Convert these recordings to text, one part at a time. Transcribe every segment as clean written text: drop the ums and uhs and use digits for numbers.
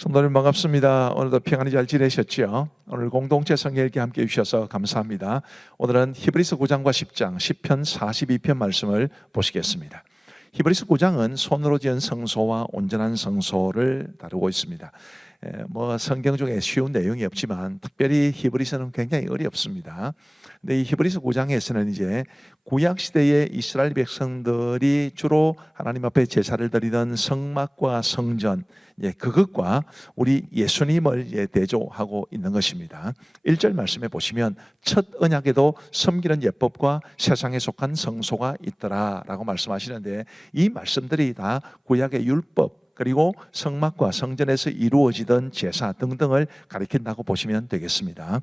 성도님 반갑습니다. 오늘도 평안히 잘 지내셨죠? 오늘 공동체 성경읽기 함께 해주셔서 감사합니다. 오늘은 히브리서 9장과 10장 10편 42편 말씀을 보시겠습니다. 히브리서 9장은 손으로 지은 성소와 온전한 성소를 다루고 있습니다. 성경 중에 쉬운 내용이 없지만 특별히 히브리서는 굉장히 어렵습니다. 근데 이 히브리서 9장에서는 이제 구약 시대의 이스라엘 백성들이 주로 하나님 앞에 제사를 드리던 성막과 성전, 그것과 우리 예수님을 대조하고 있는 것입니다. 1절 말씀에 보시면 첫 언약에도 섬기는 예법과 세상에 속한 성소가 있더라라고 말씀하시는데, 이 말씀들이 다 구약의 율법 그리고 성막과 성전에서 이루어지던 제사 등등을 가리킨다고 보시면 되겠습니다.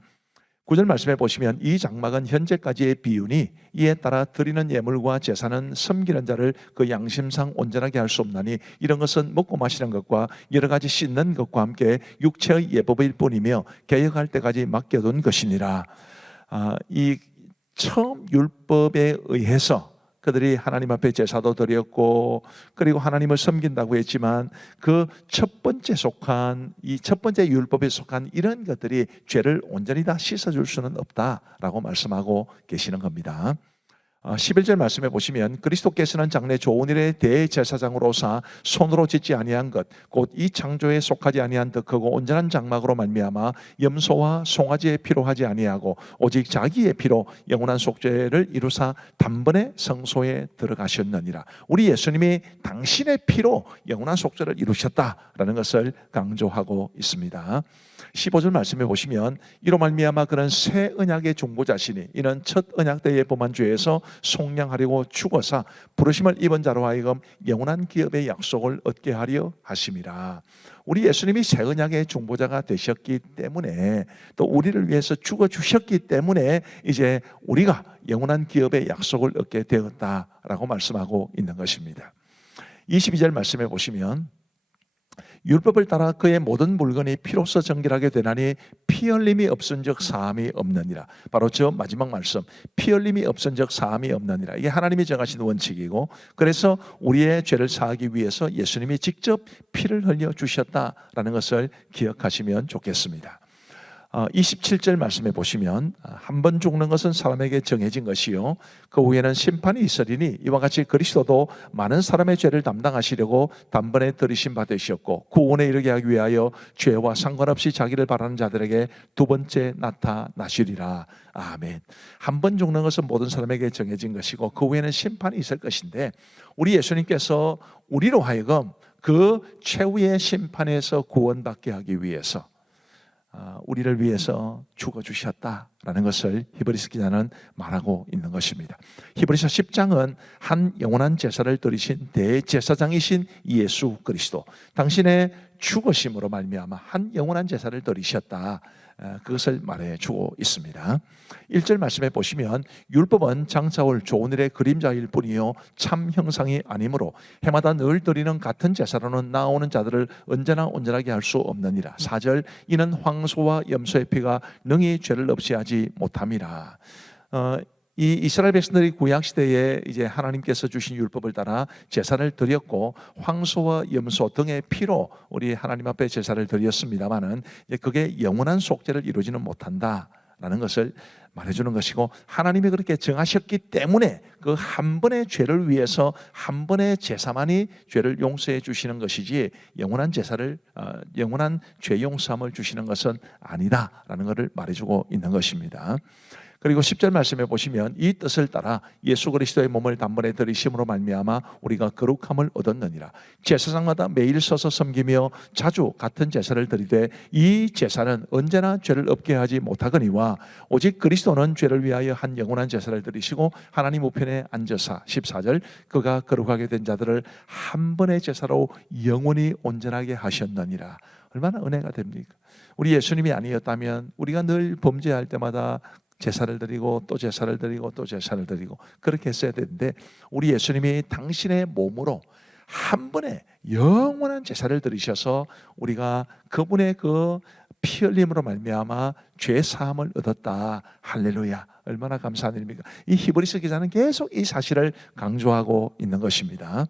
9절 말씀에 보시면 이 장막은 현재까지의 비유니 이에 따라 드리는 예물과 제사는 섬기는 자를 그 양심상 온전하게 할 수 없나니 이런 것은 먹고 마시는 것과 여러 가지 씻는 것과 함께 육체의 예법일 뿐이며 개혁할 때까지 맡겨둔 것이니라. 이 처음 율법에 의해서 그들이 하나님 앞에 제사도 드렸고 그리고 하나님을 섬긴다고 했지만 그 첫 번째 율법에 속한 이런 것들이 죄를 온전히 다 씻어줄 수는 없다라고 말씀하고 계시는 겁니다. 11절 말씀에 보시면 그리스도께서는 장래 좋은 일의 대제사장으로서 손으로 짓지 아니한 것 곧 이 창조에 속하지 아니한 더 크고 온전한 장막으로 말미암아 염소와 송아지의 피로 하지 아니하고 오직 자기의 피로 영원한 속죄를 이루사 단번에 성소에 들어가셨느니라. 우리 예수님이 당신의 피로 영원한 속죄를 이루셨다라는 것을 강조하고 있습니다. 15절 말씀해 보시면 이로 말미암아 그는 새 언약의 중보자시니 이는 첫 언약 때의 범한 죄에서 속량하려고 죽어서 부르심을 입은 자로 하여금 영원한 기업의 약속을 얻게 하려 하심이라. 우리 예수님이 새 언약의 중보자가 되셨기 때문에 또 우리를 위해서 죽어 주셨기 때문에 이제 우리가 영원한 기업의 약속을 얻게 되었다라고 말씀하고 있는 것입니다. 22절 말씀해 보시면 율법을 따라 그의 모든 물건이 피로써 정결하게 되나니 피 흘림이 없은즉 사함이 없느니라. 바로 저 마지막 말씀, 피 흘림이 없은즉 사함이 없느니라. 이게 하나님이 정하신 원칙이고, 그래서 우리의 죄를 사하기 위해서 예수님이 직접 피를 흘려 주셨다라는 것을 기억하시면 좋겠습니다. 27절 말씀에 보시면 한 번 죽는 것은 사람에게 정해진 것이요 그 후에는 심판이 있으리니 이와 같이 그리스도도 많은 사람의 죄를 담당하시려고 단번에 들이심 받으셨고 구원에 이르게 하기 위하여 죄와 상관없이 자기를 바라는 자들에게 두 번째 나타나시리라. 아멘. 한 번 죽는 것은 모든 사람에게 정해진 것이고 그 후에는 심판이 있을 것인데, 우리 예수님께서 우리로 하여금 그 최후의 심판에서 구원받게 하기 위해서 우리를 위해서 죽어주셨다라는 것을 히브리서 기자는 말하고 있는 것입니다. 히브리서 10장은 한 영원한 제사를 드리신 대제사장이신 예수 그리스도, 당신의 죽으심으로 말미암아 한 영원한 제사를 드리셨다, 그것을 말해주고 있습니다. 1절 말씀에 보시면 율법은 장차올 좋은 일의 그림자일 뿐이요 참 형상이 아니므로 해마다 늘 드리는 같은 제사로는 나오는 자들을 언제나 온전하게 할 수 없느니라. 4절 이는 황소와 염소의 피가 능히 죄를 없이 하지 못함이라. 이 이스라엘 백성들이 구약 시대에 이제 하나님께서 주신 율법을 따라 제사를 드렸고 황소와 염소 등의 피로 우리 하나님 앞에 제사를 드렸습니다만은 그게 영원한 속죄를 이루지는 못한다라는 것을 말해주는 것이고, 하나님이 그렇게 정하셨기 때문에 그 한 번의 죄를 위해서 한 번의 제사만이 죄를 용서해 주시는 것이지 영원한 제사를 영원한 죄 용서함을 주시는 것은 아니다라는 것을 말해주고 있는 것입니다. 그리고 10절 말씀에 보시면 이 뜻을 따라 예수 그리스도의 몸을 단번에 들이심으로 말미암아 우리가 거룩함을 얻었느니라. 제사장마다 매일 서서 섬기며 자주 같은 제사를 드리되 이 제사는 언제나 죄를 없게 하지 못하거니와 오직 그리스도는 죄를 위하여 한 영원한 제사를 드리시고 하나님 우편에 앉으사 14절 그가 거룩하게 된 자들을 한 번의 제사로 영원히 온전하게 하셨느니라. 얼마나 은혜가 됩니까? 우리 예수님이 아니었다면 우리가 늘 범죄할 때마다 제사를 드리고 또 제사를 드리고 또 제사를 드리고 그렇게 했어야 되는데, 우리 예수님이 당신의 몸으로 한 번에 영원한 제사를 드리셔서 우리가 그분의 그 피 흘림으로 말미암아 죄 사함을 얻었다. 할렐루야. 얼마나 감사한 일입니까? 이 히브리서 기자는 계속 이 사실을 강조하고 있는 것입니다.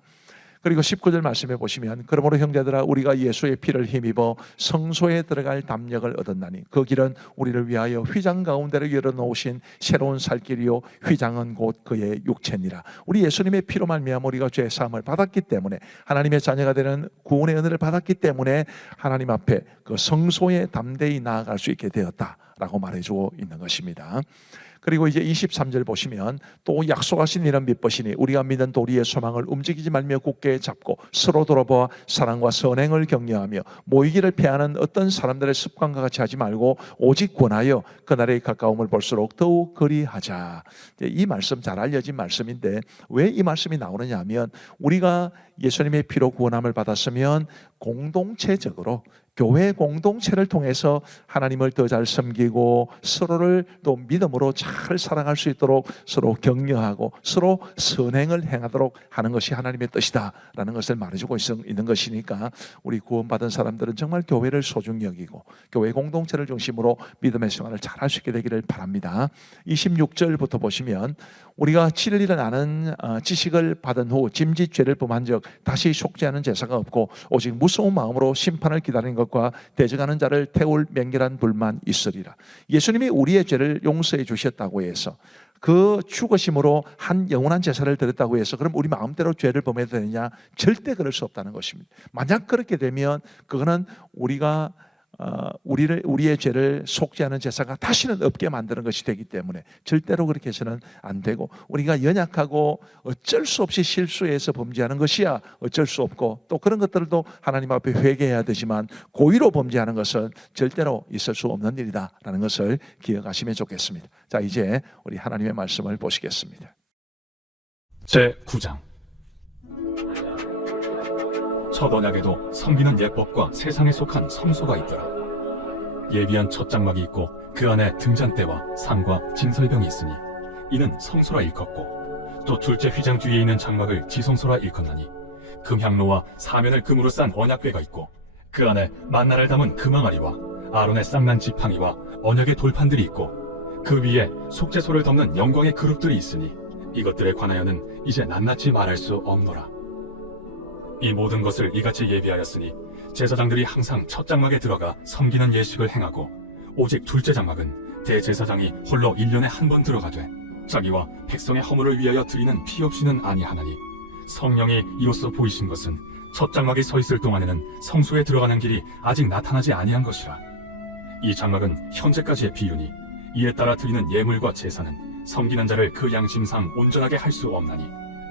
그리고 19절 말씀해 보시면 그러므로 형제들아 우리가 예수의 피를 힘입어 성소에 들어갈 담력을 얻었나니 그 길은 우리를 위하여 휘장 가운데로 열어놓으신 새로운 살 길이요 휘장은 곧 그의 육체니라. 우리 예수님의 피로 말미암아 우리가 죄 사함을 받았기 때문에 하나님의 자녀가 되는 구원의 은혜를 받았기 때문에 하나님 앞에 그 성소에 담대히 나아갈 수 있게 되었다라고 말해주고 있는 것입니다. 그리고 이제 23절 보시면 또 약속하신 이런 믿으시니 우리가 믿는 도리의 소망을 움직이지 말며 굳게 잡고 서로 돌아보아 사랑과 선행을 격려하며 모이기를 피하는 어떤 사람들의 습관과 같이 하지 말고 오직 권하여 그날의 가까움을 볼수록 더욱 그리하자. 이 말씀 잘 알려진 말씀인데 왜 이 말씀이 나오느냐 하면 우리가 예수님의 피로 구원함을 받았으면 공동체적으로 교회 공동체를 통해서 하나님을 더 잘 섬기고 서로를 또 믿음으로 잘 살아갈 수 있도록 서로 격려하고 서로 선행을 행하도록 하는 것이 하나님의 뜻이다라는 것을 말해주고 있는 것이니까 우리 구원받은 사람들은 정말 교회를 소중히 여기고 교회 공동체를 중심으로 믿음의 생활을 잘 할 수 있게 되기를 바랍니다. 26절부터 보시면 우리가 진리를 아는 지식을 받은 후 짐짓 죄를 범한 적 다시 속죄하는 제사가 없고 오직 무서운 마음으로 심판을 기다리는 것과 대적하는 자를 태울 맹렬한 불만 있으리라. 예수님이 우리의 죄를 용서해 주셨다고 해서 그 죽으심으로 한 영원한 제사를 드렸다고 해서 그럼 우리 마음대로 죄를 범해도 되느냐? 절대 그럴 수 없다는 것입니다. 만약 그렇게 되면 그거는 우리가 우리의 죄를 속죄하는 제사가 다시는 없게 만드는 것이 되기 때문에 절대로 그렇게 해서는 안 되고 우리가 연약하고 어쩔 수 없이 실수해서 범죄하는 것이야 어쩔 수 없고 또 그런 것들도 하나님 앞에 회개해야 되지만 고의로 범죄하는 것은 절대로 있을 수 없는 일이다라는 것을 기억하시면 좋겠습니다. 자, 이제 우리 하나님의 말씀을 보시겠습니다. 제9장 첫 언약에도 섬기는 예법과 세상에 속한 성소가 있더라. 예비한 첫 장막이 있고 그 안에 등잔대와 상과 진설병이 있으니 이는 성소라 일컫고 또 둘째 휘장 뒤에 있는 장막을 지성소라 일컫나니 금향로와 사면을 금으로 싼 언약궤가 있고 그 안에 만나를 담은 금항아리와 아론의 쌍난 지팡이와 언약의 돌판들이 있고 그 위에 속죄소를 덮는 영광의 그룹들이 있으니 이것들에 관하여는 이제 낱낱이 말할 수 없노라. 이 모든 것을 이같이 예비하였으니 제사장들이 항상 첫 장막에 들어가 섬기는 예식을 행하고 오직 둘째 장막은 대제사장이 홀로 1년에 한 번 들어가되 자기와 백성의 허물을 위하여 드리는 피 없이는 아니하나니 성령이 이로써 보이신 것은 첫 장막이 서 있을 동안에는 성소에 들어가는 길이 아직 나타나지 아니한 것이라. 이 장막은 현재까지의 비유니 이에 따라 드리는 예물과 제사는 섬기는 자를 그 양심상 온전하게 할 수 없나니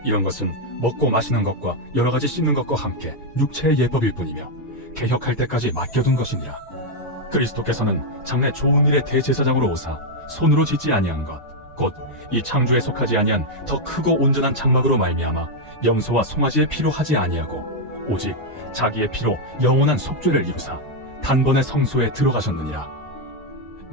이런 것은 먹고 마시는 것과 여러 가지 씻는 것과 함께 육체의 예법일 뿐이며 개혁할 때까지 맡겨둔 것이니라. 그리스도께서는 장래 좋은 일의 대제사장으로 오사 손으로 짓지 아니한 것 곧 이 창조에 속하지 아니한 더 크고 온전한 장막으로 말미암아 염소와 송아지의 피로 하지 아니하고 오직 자기의 피로 영원한 속죄를 이루사 단번에 성소에 들어가셨느니라.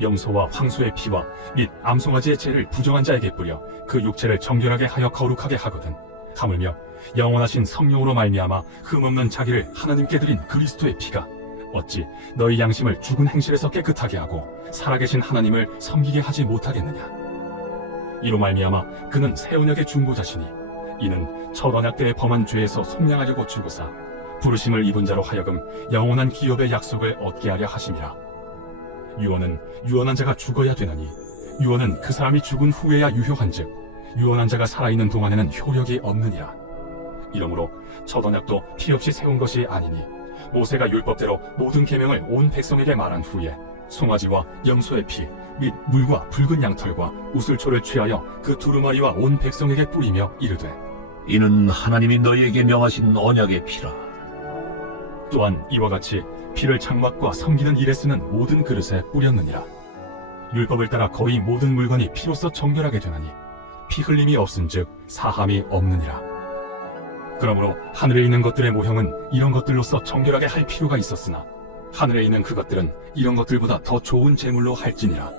염소와 황소의 피와 및 암송아지의 죄를 부정한 자에게 뿌려 그 육체를 정결하게 하여 거룩하게 하거든 하물며 영원하신 성령으로 말미암아 흠없는 자기를 하나님께 드린 그리스도의 피가 어찌 너희 양심을 죽은 행실에서 깨끗하게 하고 살아계신 하나님을 섬기게 하지 못하겠느냐. 이로 말미암아 그는 새 언약의 중보자시니 이는 첫 언약 때에 범한 죄에서 속량하려고 죽으사 부르심을 입은 자로 하여금 영원한 기업의 약속을 얻게 하려 하심이라. 유언은 유언한 자가 죽어야 되나니 유언은 그 사람이 죽은 후에야 유효한즉 유언한 자가 살아있는 동안에는 효력이 없느니라. 이러므로 첫 언약도 피 없이 세운 것이 아니니 모세가 율법대로 모든 계명을 온 백성에게 말한 후에 송아지와 염소의 피 및 물과 붉은 양털과 우슬초를 취하여 그 두루마리와 온 백성에게 뿌리며 이르되 이는 하나님이 너희에게 명하신 언약의 피라. 또한 이와 같이 피를 장막과 섬기는 일에 쓰는 모든 그릇에 뿌렸느니라. 율법을 따라 거의 모든 물건이 피로써 정결하게 되나니 피 흘림이 없은즉 사함이 없느니라. 그러므로 하늘에 있는 것들의 모형은 이런 것들로서 정결하게 할 필요가 있었으나 하늘에 있는 그것들은 이런 것들보다 더 좋은 제물로 할지니라.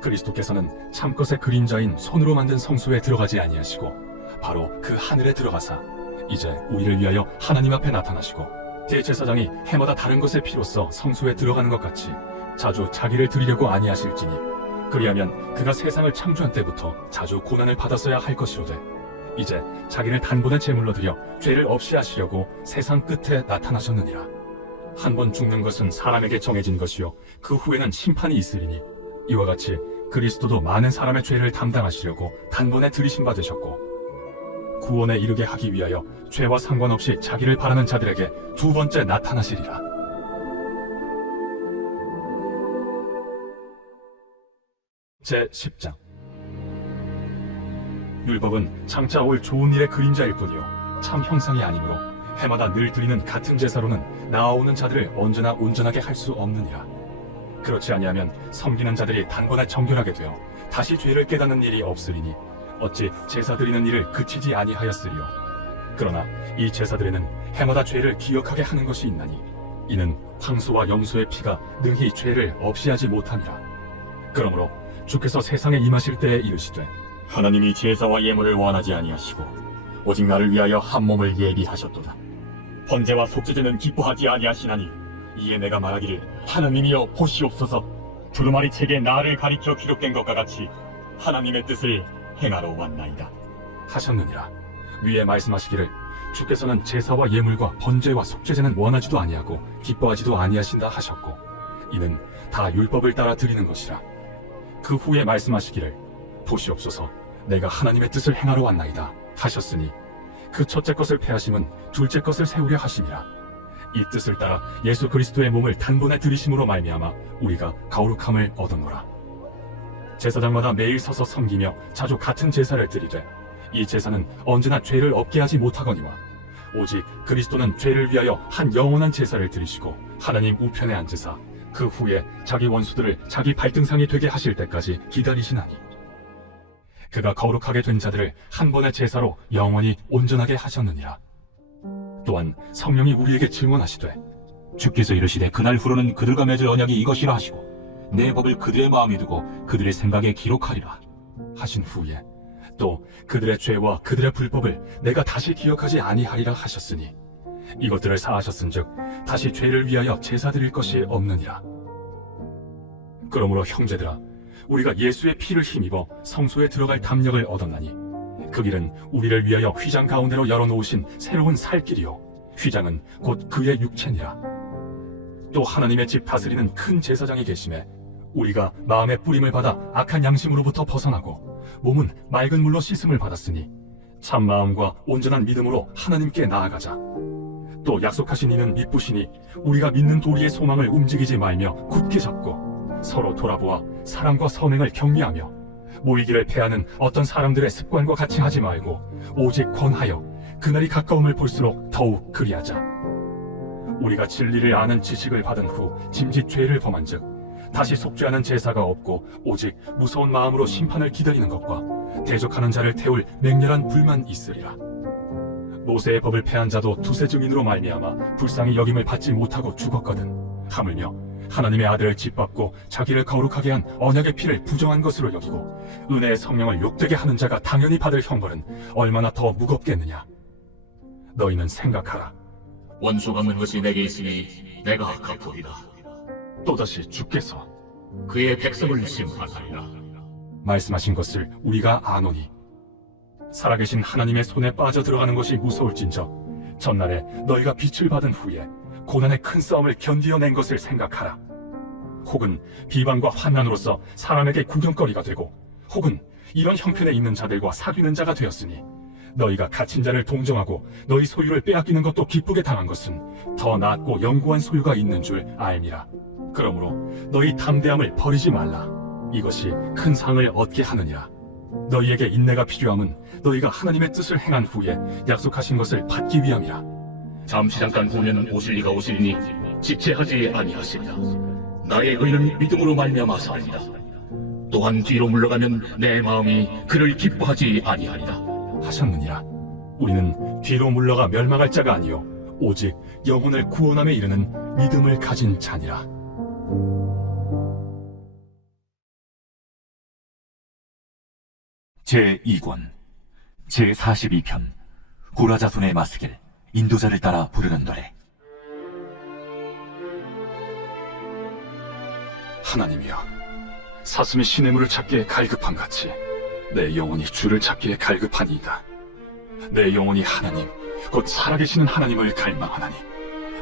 그리스도께서는 참것의 그림자인 손으로 만든 성소에 들어가지 아니하시고 바로 그 하늘에 들어가사 이제 우리를 위하여 하나님 앞에 나타나시고 대제사장이 해마다 다른 것의 피로써 성소에 들어가는 것 같이 자주 자기를 드리려고 아니하실지니 그리하면 그가 세상을 창조한 때부터 자주 고난을 받았어야 할 것이로되 이제 자기를 단번에 제물로 드려 죄를 없이 하시려고 세상 끝에 나타나셨느니라. 한 번 죽는 것은 사람에게 정해진 것이요 그 후에는 심판이 있으리니 이와 같이 그리스도도 많은 사람의 죄를 담당하시려고 단번에 들이심 받으셨고 구원에 이르게 하기 위하여 죄와 상관없이 자기를 바라는 자들에게 두 번째 나타나시리라. 제 10장. 율법은 장차 올 좋은 일의 그림자일 뿐이요 참 형상이 아니므로 해마다 늘 드리는 같은 제사로는 나아오는 자들을 언제나 온전하게 할 수 없느니라. 그렇지 아니하면 섬기는 자들이 단번에 정결하게 되어 다시 죄를 깨닫는 일이 없으리니 어찌 제사 드리는 일을 그치지 아니하였으리요. 그러나 이 제사들에는 해마다 죄를 기억하게 하는 것이 있나니 이는 황소와 염소의 피가 능히 죄를 없이 하지 못함이라. 그러므로 주께서 세상에 임하실 때에 이르시되 하나님이 제사와 예물을 원하지 아니하시고 오직 나를 위하여 한 몸을 예비하셨도다. 번제와 속죄제는 기뻐하지 아니하시나니 이에 내가 말하기를 하나님이여 보시옵소서. 두루마리 책에 나를 가리켜 기록된 것과 같이 하나님의 뜻을 행하러 왔나이다 하셨느니라. 위에 말씀하시기를 주께서는 제사와 예물과 번제와 속죄제는 원하지도 아니하고 기뻐하지도 아니하신다 하셨고 이는 다 율법을 따라 드리는 것이라. 그 후에 말씀하시기를 보시옵소서 내가 하나님의 뜻을 행하러 왔나이다 하셨으니 그 첫째 것을 패하심은 둘째 것을 세우려 하심이라. 이 뜻을 따라 예수 그리스도의 몸을 단번에 들이심으로 말미암아 우리가 거룩함을 얻었노라. 제사장마다 매일 서서 섬기며 자주 같은 제사를 드리되 이 제사는 언제나 죄를 없게 하지 못하거니와 오직 그리스도는 죄를 위하여 한 영원한 제사를 드리시고 하나님 우편에 앉으사 그 후에 자기 원수들을 자기 발등상이 되게 하실 때까지 기다리시나니 그가 거룩하게 된 자들을 한 번의 제사로 영원히 온전하게 하셨느니라. 또한 성령이 우리에게 증언하시되 주께서 이르시되 그날 후로는 그들과 맺을 언약이 이것이라 하시고 내 법을 그들의 마음에 두고 그들의 생각에 기록하리라 하신 후에 또 그들의 죄와 그들의 불법을 내가 다시 기억하지 아니하리라 하셨으니 이것들을 사하셨은즉 다시 죄를 위하여 제사 드릴 것이 없느니라. 그러므로 형제들아 우리가 예수의 피를 힘입어 성소에 들어갈 담력을 얻었나니 그 길은 우리를 위하여 휘장 가운데로 열어놓으신 새로운 살 길이요 휘장은 곧 그의 육체니라. 또 하나님의 집 다스리는 큰 제사장이 계심에 우리가 마음의 뿌림을 받아 악한 양심으로부터 벗어나고 몸은 맑은 물로 씻음을 받았으니 참 마음과 온전한 믿음으로 하나님께 나아가자. 또 약속하신 이는 미쁘시니 우리가 믿는 도리의 소망을 움직이지 말며 굳게 잡고 서로 돌아보아 사랑과 선행을 격려하며 모이기를 패하는 어떤 사람들의 습관과 같이 하지 말고 오직 권하여 그날이 가까움을 볼수록 더욱 그리하자. 우리가 진리를 아는 지식을 받은 후 짐짓 죄를 범한즉 다시 속죄하는 제사가 없고 오직 무서운 마음으로 심판을 기다리는 것과 대적하는 자를 태울 맹렬한 불만 있으리라. 모세의 법을 패한 자도 두세 증인으로 말미암아 불쌍히 여김을 받지 못하고 죽었거든. 하물며 하나님의 아들을 짓밟고 자기를 거룩하게 한 언약의 피를 부정한 것으로 여기고 은혜의 성령을 욕되게 하는 자가 당연히 받을 형벌은 얼마나 더 무겁겠느냐. 너희는 생각하라. 원수 갚는 것이 내게 있으니 내가 갚으리라. 또다시 주께서 그의 백성을 심판하리라. 말씀하신 것을 우리가 아노니 살아계신 하나님의 손에 빠져 들어가는 것이 무서울진저 전날에 너희가 빛을 받은 후에 고난의 큰 싸움을 견디어낸 것을 생각하라. 혹은 비방과 환난으로서 사람에게 구경거리가 되고 혹은 이런 형편에 있는 자들과 사귀는 자가 되었으니 너희가 갇힌 자를 동정하고 너희 소유를 빼앗기는 것도 기쁘게 당한 것은 더 낫고 영구한 소유가 있는 줄 알미라. 그러므로 너희 담대함을 버리지 말라. 이것이 큰 상을 얻게 하느니라. 너희에게 인내가 필요함은 너희가 하나님의 뜻을 행한 후에 약속하신 것을 받기 위함이라. 잠시 잠깐 후면 오실 이가 오시리니 지체하지 아니하시리라. 나의 의는 믿음으로 말미암아 살리라. 또한 뒤로 물러가면 내 마음이 그를 기뻐하지 아니하리라 하셨느니라. 우리는 뒤로 물러가 멸망할 자가 아니요 오직 영혼을 구원함에 이르는 믿음을 가진 자니라. 제2권 제42편 고라자손의 마스길 인도자를 따라 부르는 노래. 하나님이여, 사슴이 시냇물을 찾기에 갈급함같이 내 영혼이 주를 찾기에 갈급하니이다. 내 영혼이 하나님, 곧 살아계시는 하나님을 갈망하나니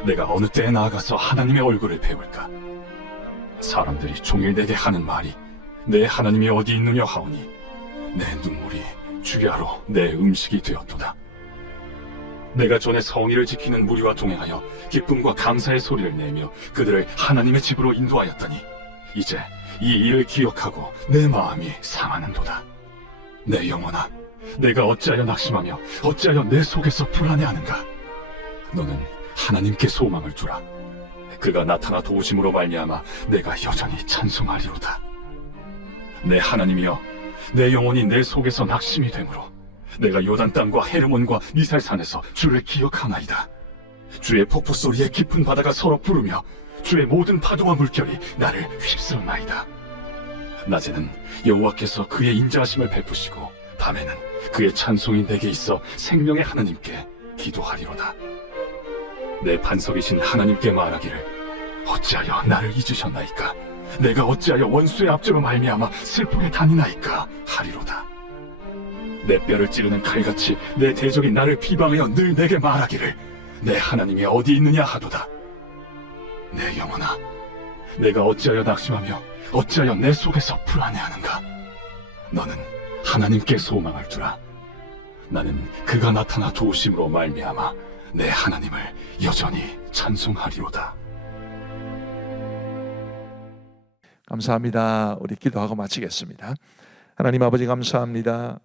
내가 어느 때에 나아가서 하나님의 얼굴을 배울까? 사람들이 종일 내게 하는 말이 내 하나님이 어디 있느냐 하오니 내 눈물이 주야로 내 음식이 되었도다. 내가 전에 성의를 지키는 무리와 동행하여 기쁨과 감사의 소리를 내며 그들을 하나님의 집으로 인도하였더니 이제 이 일을 기억하고 내 마음이 상하는도다. 내 영혼아, 내가 어찌하여 낙심하며 어찌하여 내 속에서 불안해하는가? 너는 하나님께 소망을 두라. 그가 나타나 도우심으로 말미암아 내가 여전히 찬송하리로다. 내 하나님이여, 내 영혼이 내 속에서 낙심이 되므로 내가 요단 땅과 헤르몬과 미살산에서 주를 기억하나이다. 주의 폭포 소리에 깊은 바다가 서로 부르며 주의 모든 파도와 물결이 나를 휩쓸어나이다. 낮에는 여호와께서 그의 인자하심을 베푸시고 밤에는 그의 찬송이 내게 있어 생명의 하나님께 기도하리로다. 내 반석이신 하나님께 말하기를 어찌하여 나를 잊으셨나이까? 내가 어찌하여 원수의 압제로 말미암아 슬프게 다니나이까? 하리로다. 내 뼈를 찌르는 칼같이 내 대적이 나를 비방하여 늘 내게 말하기를 내 하나님이 어디 있느냐 하도다. 내 영혼아, 내가 어찌하여 낙심하며 어찌하여 내 속에서 불안해하는가? 너는 하나님께 소망을 두라. 나는 그가 나타나 도우심으로 말미암아 내 하나님을 여전히 찬송하리로다. 감사합니다. 우리 기도하고 마치겠습니다. 하나님 아버지 감사합니다.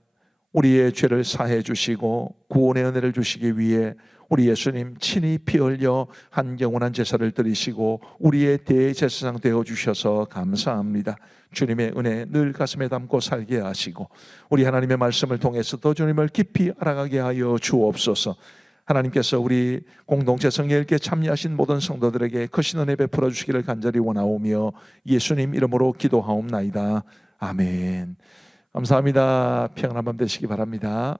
우리의 죄를 사해 주시고 구원의 은혜를 주시기 위해 우리 예수님 친히 피 흘려 한 영원한 제사를 드리시고 우리의 대제사장 되어 주셔서 감사합니다. 주님의 은혜 늘 가슴에 담고 살게 하시고 우리 하나님의 말씀을 통해서도 주님을 깊이 알아가게 하여 주옵소서. 하나님께서 우리 공동체 성례일기에 참여하신 모든 성도들에게 크신 은혜 베풀어 주시기를 간절히 원하오며 예수님 이름으로 기도하옵나이다. 아멘. 감사합니다. 평안한 밤 되시기 바랍니다.